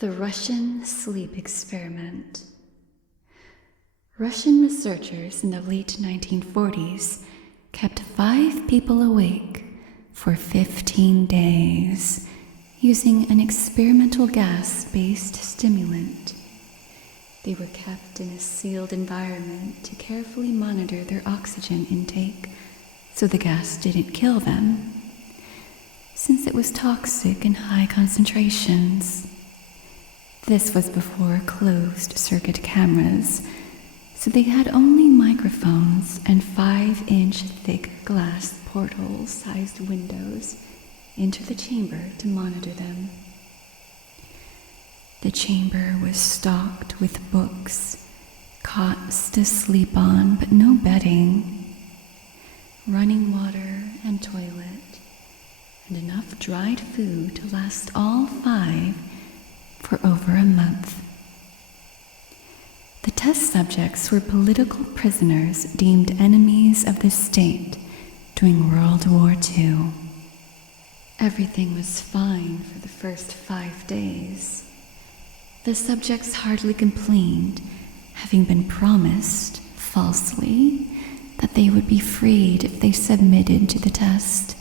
The Russian Sleep Experiment. Russian researchers in the late 1940s kept 5 people awake for 15 days using an experimental gas-based stimulant. They were kept in a sealed environment to carefully monitor their oxygen intake so the gas didn't kill them, since it was toxic in high concentrations. This was before closed-circuit cameras, so they had only microphones and 5-inch thick glass portal-sized windows into the chamber to monitor them. The chamber was stocked with books, cots to sleep on but no bedding, running water and toilet, and enough dried food to last all 5 for over a month. The test subjects were political prisoners deemed enemies of the state during World War II. Everything was fine for the first 5 days. The subjects hardly complained, having been promised, falsely, that they would be freed if they submitted to the test,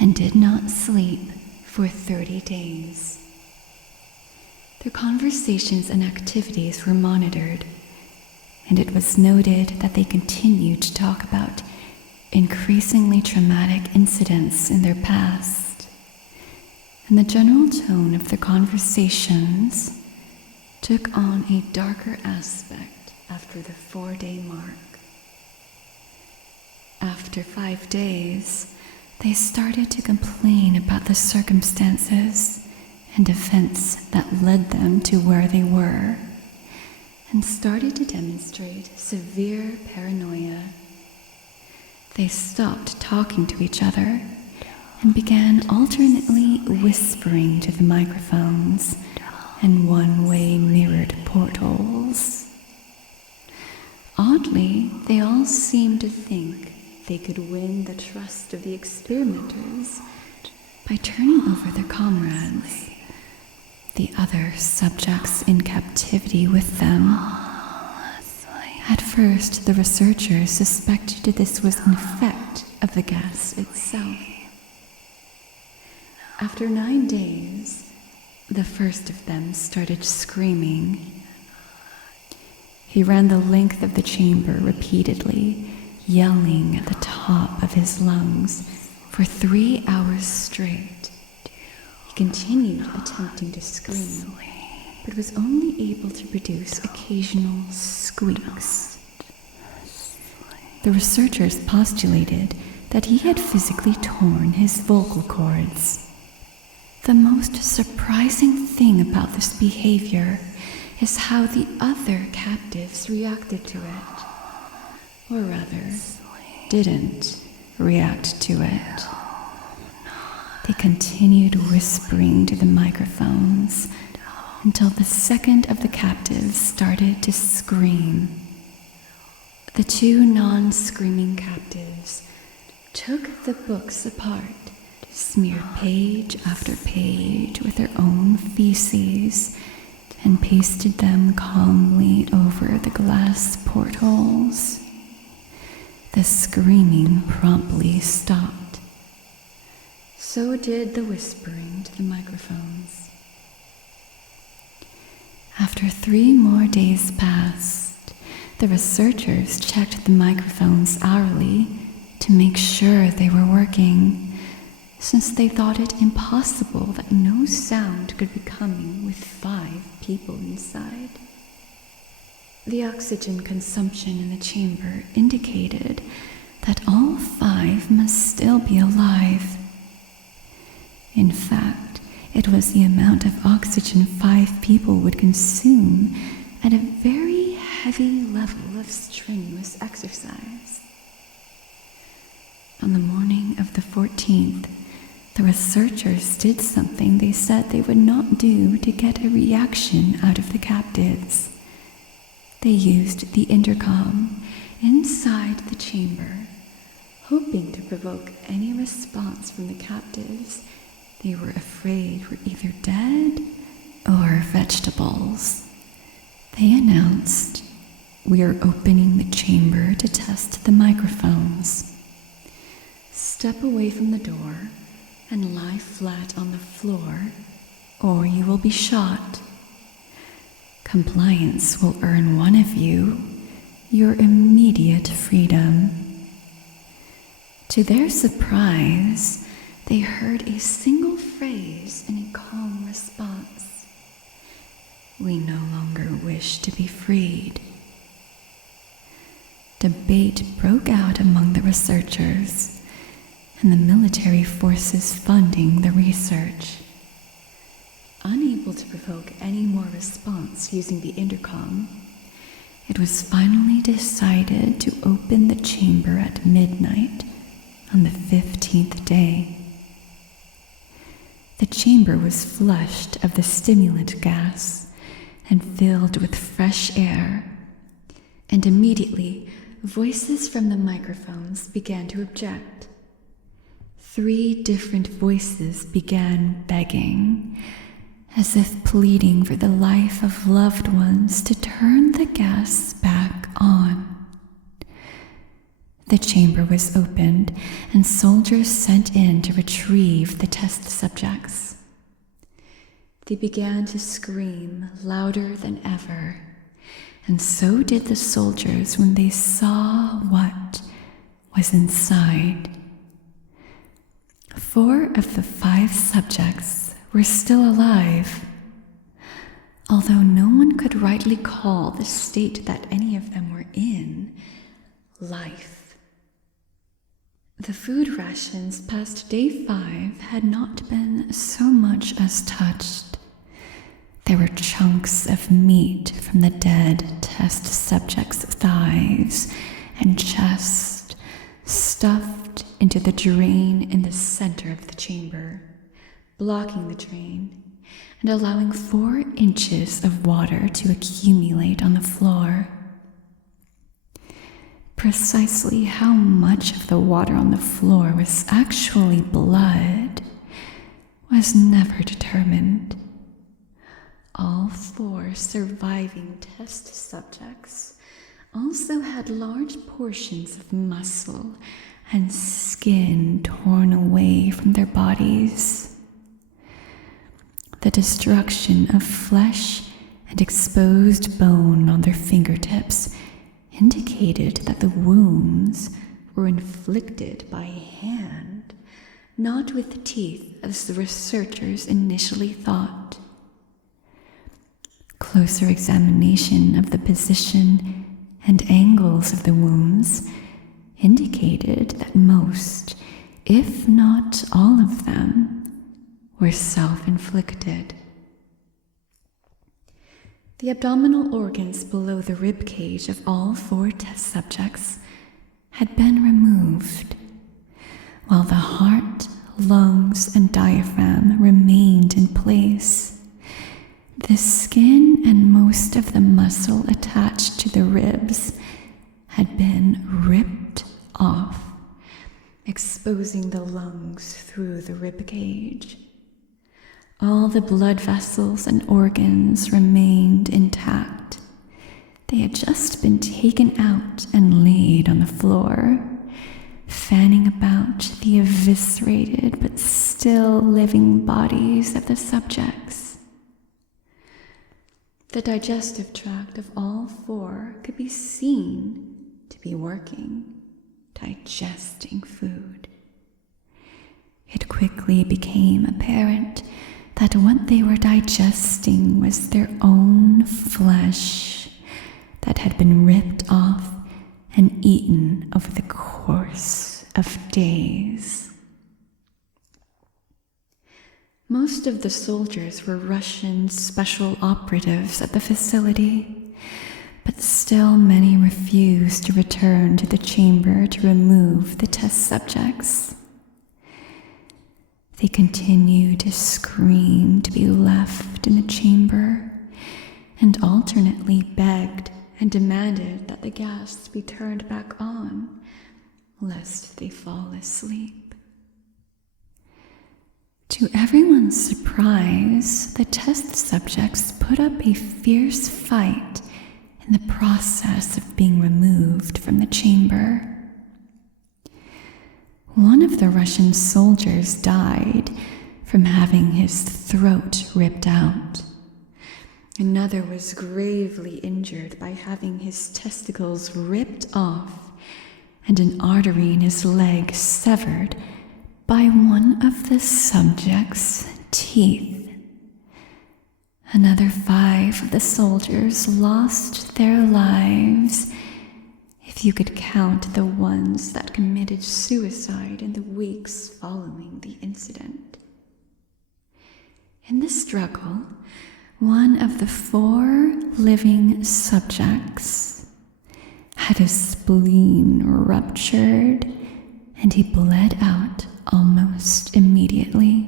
and did not sleep for 30 days. Their conversations and activities were monitored, and it was noted that they continued to talk about increasingly traumatic incidents in their past, and the general tone of their conversations took on a darker aspect after the 4-day mark. After 5 days, they started to complain about the circumstances and events that led them to where they were, and started to demonstrate severe paranoia. They stopped talking to each other and began alternately whispering to the microphones and one-way mirrored portals. Oddly, they all seemed to think they could win the trust of the experimenters by turning over their comrades, the other subjects in captivity with them. At first, the researchers suspected this was an effect of the gas itself. After 9 days, the first of them started screaming. He ran the length of the chamber repeatedly, yelling at the top of his lungs for 3 hours straight. He continued attempting to scream, but was only able to produce occasional squeaks. The researchers postulated that he had physically torn his vocal cords. The most surprising thing about this behavior is how the other captives reacted to it, or rather, didn't react to it. They continued whispering to the microphones until the second of the captives started to scream. The 2 non-screaming captives took the books apart, smeared page after page with their own feces, and pasted them calmly over the glass portholes. The screaming promptly stopped. So did the whispering to the microphones. After 3 more days passed, the researchers checked the microphones hourly to make sure they were working, since they thought it impossible that no sound could be coming with 5 people inside. The oxygen consumption in the chamber indicated that all 5 must still be alive. In fact, it was the amount of oxygen 5 people would consume at a very heavy level of strenuous exercise. On the morning of the 14th, the researchers did something they said they would not do to get a reaction out of the captives. They used the intercom inside the chamber, hoping to provoke any response from the captives they were afraid were either dead or vegetables. They announced, "We are opening the chamber to test the microphones. Step away from the door and lie flat on the floor, or you will be shot. Compliance will earn one of you your immediate freedom." To their surprise, they heard a single phrase in a calm response: "We no longer wish to be freed." Debate broke out among the researchers and the military forces funding the research. Unable to provoke any more response using the intercom, it was finally decided to open the chamber at midnight on the 15th day. The chamber was flushed of the stimulant gas and filled with fresh air, and immediately voices from the microphones began to object. 3 different voices began begging, as if pleading for the life of loved ones, to turn the gas back on. The chamber was opened, and soldiers sent in to retrieve the test subjects. They began to scream louder than ever, and so did the soldiers when they saw what was inside. 4 of the 5 subjects were still alive, although no one could rightly call the state that any of them were in life. The food rations past day 5 had not been so much as touched. There were chunks of meat from the dead test subjects' thighs and chest stuffed into the drain in the center of the chamber, blocking the drain and allowing 4 inches of water to accumulate on the floor. Precisely how much of the water on the floor was actually blood was never determined. All 4 surviving test subjects also had large portions of muscle and skin torn away from their bodies. The destruction of flesh and exposed bone on their fingertips indicated that the wounds were inflicted by hand, not with teeth as the researchers initially thought. Closer examination of the position and angles of the wounds indicated that most, if not all of them, were self-inflicted. The abdominal organs below the rib cage of all 4 test subjects had been removed, while the heart, lungs, and diaphragm remained in place. The skin and most of the muscle attached to the ribs had been ripped off, exposing the lungs through the rib cage. All the blood vessels and organs remained intact. They had just been taken out and laid on the floor, fanning about the eviscerated but still living bodies of the subjects. The digestive tract of all 4 could be seen to be working, digesting food. It quickly became apparent that what they were digesting was their own flesh that had been ripped off and eaten over the course of days. Most of the soldiers were Russian special operatives at the facility, but still many refused to return to the chamber to remove the test subjects. They continued to scream to be left in the chamber, and alternately begged and demanded that the gas be turned back on, lest they fall asleep. To everyone's surprise, the test subjects put up a fierce fight in the process of being removed from the chamber. One of the Russian soldiers died from having his throat ripped out. Another was gravely injured by having his testicles ripped off and an artery in his leg severed by one of the subject's teeth. Another 5 of the soldiers lost their lives, if you could count the ones that committed suicide in the weeks following the incident. In the struggle, one of the 4 living subjects had his spleen ruptured and he bled out almost immediately.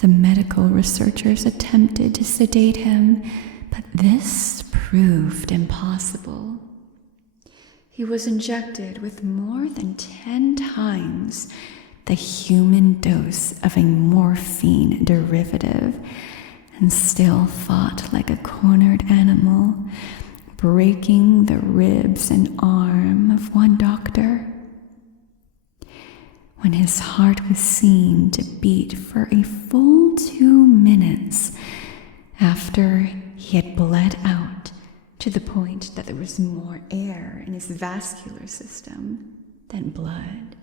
The medical researchers attempted to sedate him, but this proved impossible. He was injected with more than 10 times the human dose of a morphine derivative and still fought like a cornered animal, breaking the ribs and arm of one doctor. When his heart was seen to beat for a full 2 minutes after he had bled out to the point that there was more air in his vascular system than blood.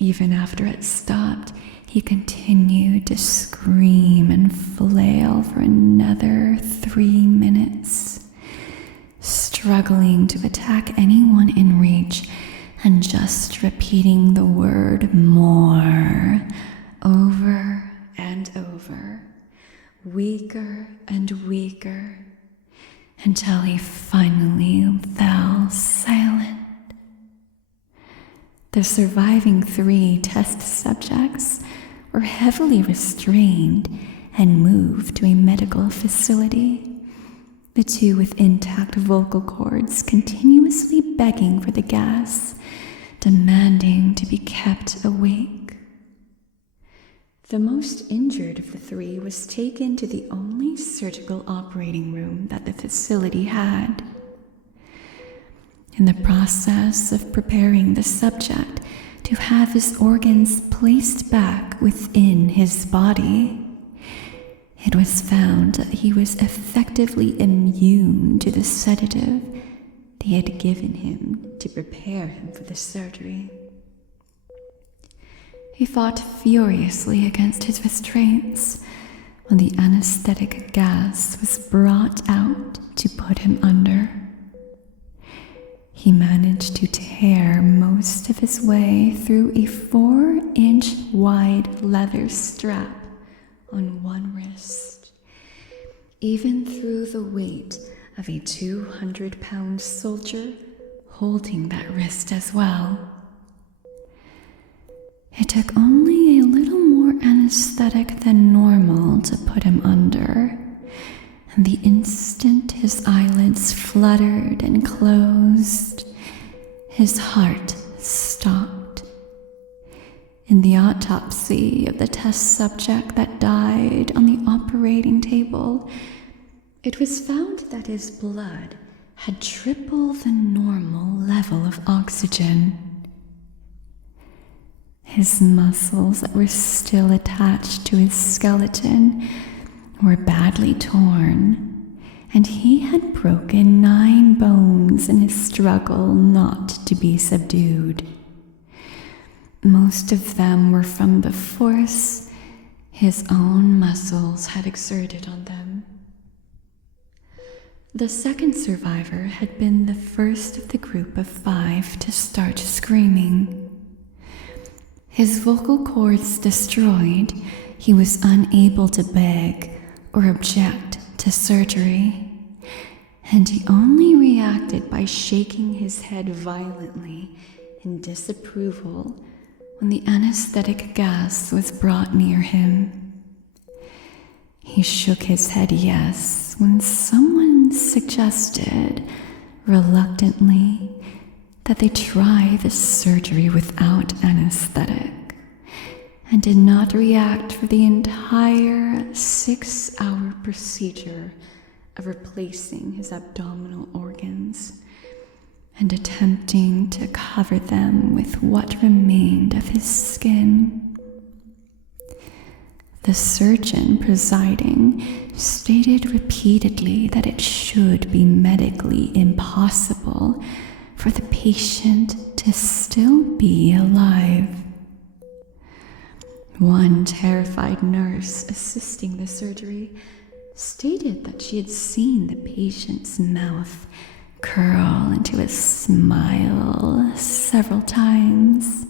Even after it stopped, he continued to scream and flail for another 3 minutes, struggling to attack anyone in reach and just repeating the word more over and over, weaker and weaker, until he finally fell silent. The surviving 3 test subjects were heavily restrained and moved to a medical facility, the 2 with intact vocal cords continuously begging for the gas, demanding to be kept awake. The most injured of the 3 was taken to the only surgical operating room that the facility had. In the process of preparing the subject to have his organs placed back within his body, it was found that he was effectively immune to the sedative they had given him to prepare him for the surgery. He fought furiously against his restraints when the anesthetic gas was brought out to put him under. He managed to tear most of his way through a 4-inch wide leather strap on one wrist, even through the weight of a 200-pound soldier holding that wrist as well. It took only a little more anesthetic than normal to put him under, and the instant his eyelids fluttered and closed, his heart stopped. In the autopsy of the test subject that died on the operating table, it was found that his blood had triple the normal level of oxygen. His muscles that were still attached to his skeleton were badly torn, and he had broken 9 bones in his struggle not to be subdued. Most of them were from the force his own muscles had exerted on them. The second survivor had been the first of the group of 5 to start screaming. His vocal cords destroyed, he was unable to beg or object to surgery, and he only reacted by shaking his head violently in disapproval when the anesthetic gas was brought near him. He shook his head yes when someone suggested, reluctantly, that they try the surgery without anesthetic, and did not react for the entire 6-hour procedure of replacing his abdominal organs and attempting to cover them with what remained of his skin. The surgeon presiding stated repeatedly that it should be medically impossible for the patient to still be alive. One terrified nurse assisting the surgery stated that she had seen the patient's mouth curl into a smile several times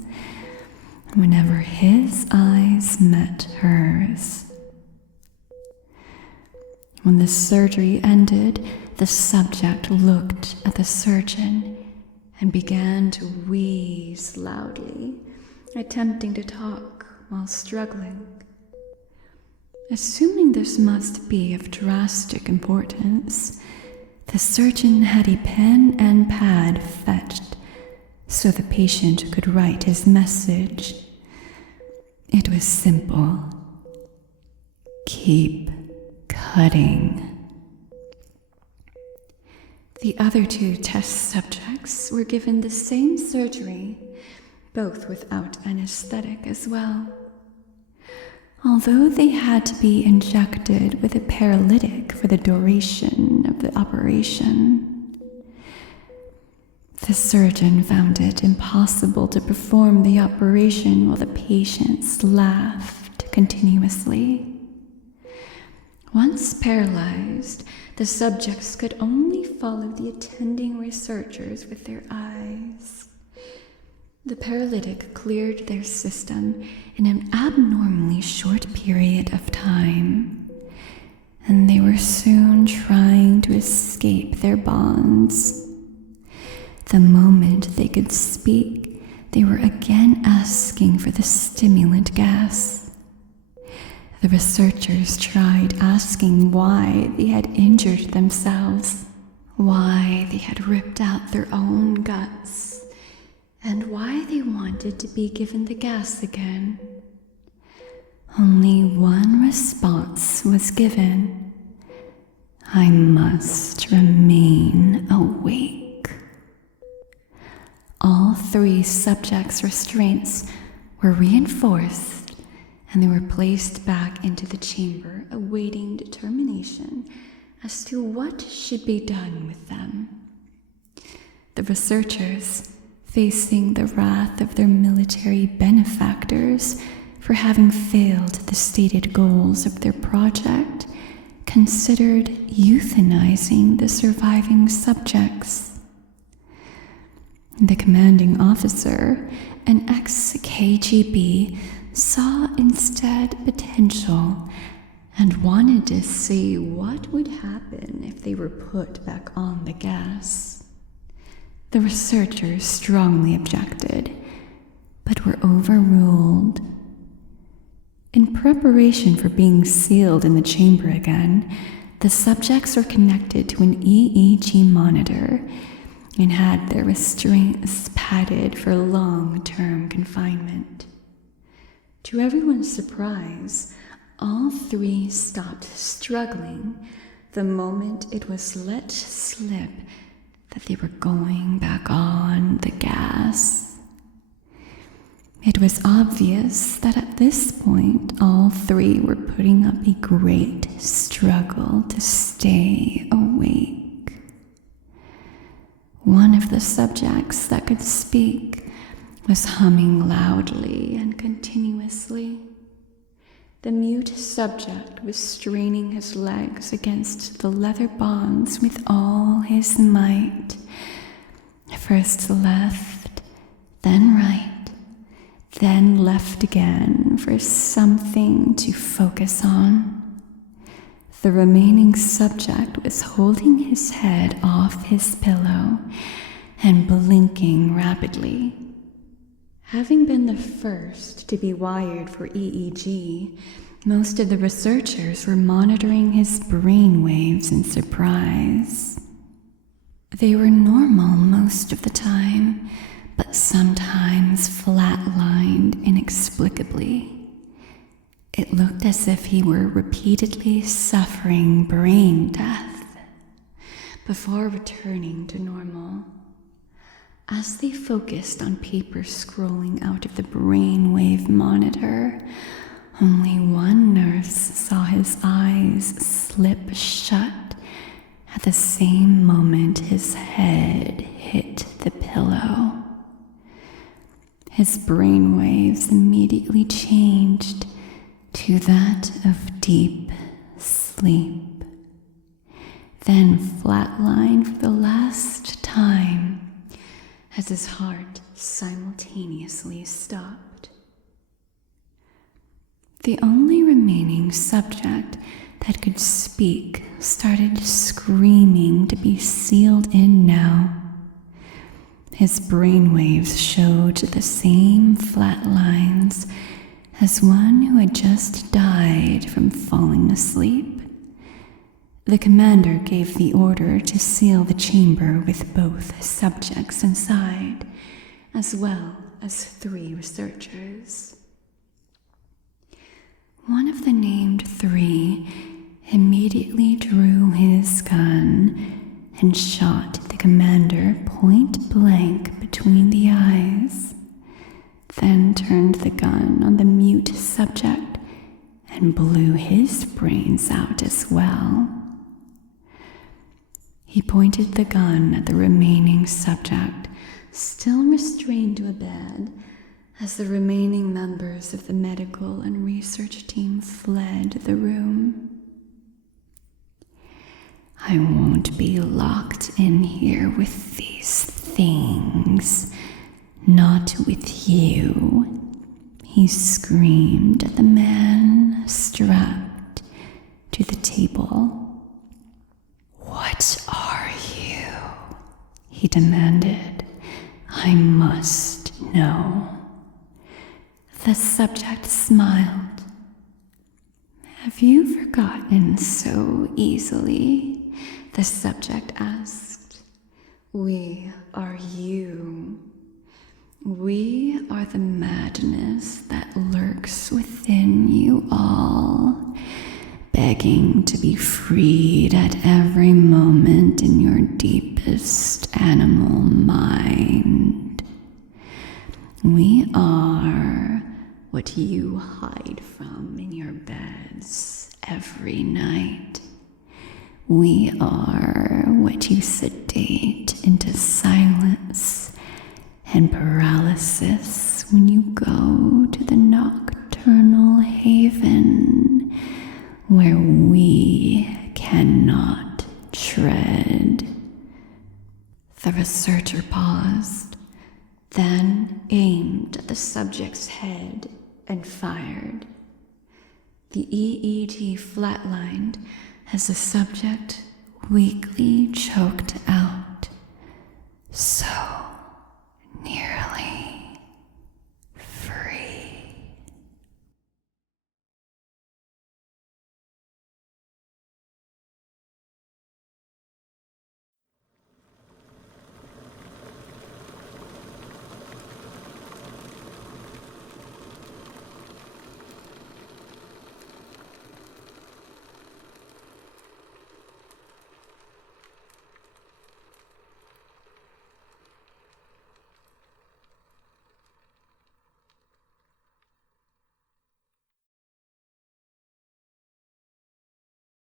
whenever his eyes met hers. When the surgery ended, the subject looked at the surgeon and began to wheeze loudly, attempting to talk while struggling. Assuming this must be of drastic importance, the surgeon had a pen and pad fetched so the patient could write his message. It was simple. Keep cutting. The other 2 test subjects were given the same surgery, both without anesthetic as well. Although they had to be injected with a paralytic for the duration of the operation, the surgeon found it impossible to perform the operation while the patients laughed continuously. Once paralyzed, the subjects could only follow the attending researchers with their eyes. The paralytic cleared their system in an abnormally short period of time, and they were soon trying to escape their bonds. The moment they could speak, they were again asking for the stimulant gas. The researchers tried asking why they had injured themselves, why they had ripped out their own guts, and why they wanted to be given the gas again. Only one response was given: I must remain awake. All 3 subjects' restraints were reinforced, and they were placed back into the chamber, awaiting determination as to what should be done with them. The researchers, facing the wrath of their military benefactors for having failed the stated goals of their project, considered euthanizing the surviving subjects. The commanding officer, an ex-KGB, saw instead potential and wanted to see what would happen if they were put back on the gas. The researchers strongly objected, but were overruled. In preparation for being sealed in the chamber again, the subjects were connected to an EEG monitor and had their restraints padded for long-term confinement. To everyone's surprise, all 3 stopped struggling the moment it was let slip that they were going back on the gas. It was obvious that at this point, all 3 were putting up a great struggle to stay awake. One of the subjects that could speak was humming loudly and continuously. The mute subject was straining his legs against the leather bonds with all his might. First left, then right, then left again for something to focus on. The remaining subject was holding his head off his pillow and blinking rapidly. Having been the first to be wired for EEG, most of the researchers were monitoring his brain waves in surprise. They were normal most of the time, but sometimes flatlined inexplicably. It looked as if he were repeatedly suffering brain death before returning to normal. As they focused on paper scrolling out of the brainwave monitor, only one nurse saw his eyes slip shut at the same moment his head hit the pillow. His brainwaves immediately changed to that of deep sleep, then flatlined for the last time as his heart simultaneously stopped. The only remaining subject that could speak started screaming to be sealed in now. His brainwaves showed the same flat lines as one who had just died from falling asleep. The commander gave the order to seal the chamber with both subjects inside, as well as 3 researchers. One of the named 3 immediately drew his gun and shot the commander point blank between the eyes, then turned the gun on the mute subject and blew his brains out as well. He pointed the gun at the remaining subject, still restrained to a bed, as the remaining members of the medical and research team fled the room. "I won't be locked in here with these things. Not with you," he screamed at the man strapped to the table. "What are you?" he demanded. "I must know." The subject smiled. "Have you forgotten so easily?" the subject asked. "We are you. We are the madness that lurks within you all, begging to be freed at every moment in your deepest animal mind. We are what you hide from in your beds every night. We are what you sedate into silence and paralysis when you go to the nocturnal haven where we cannot tread." The researcher paused, then aimed at the subject's head and fired. The EEG flatlined as the subject weakly choked out, "So nearly."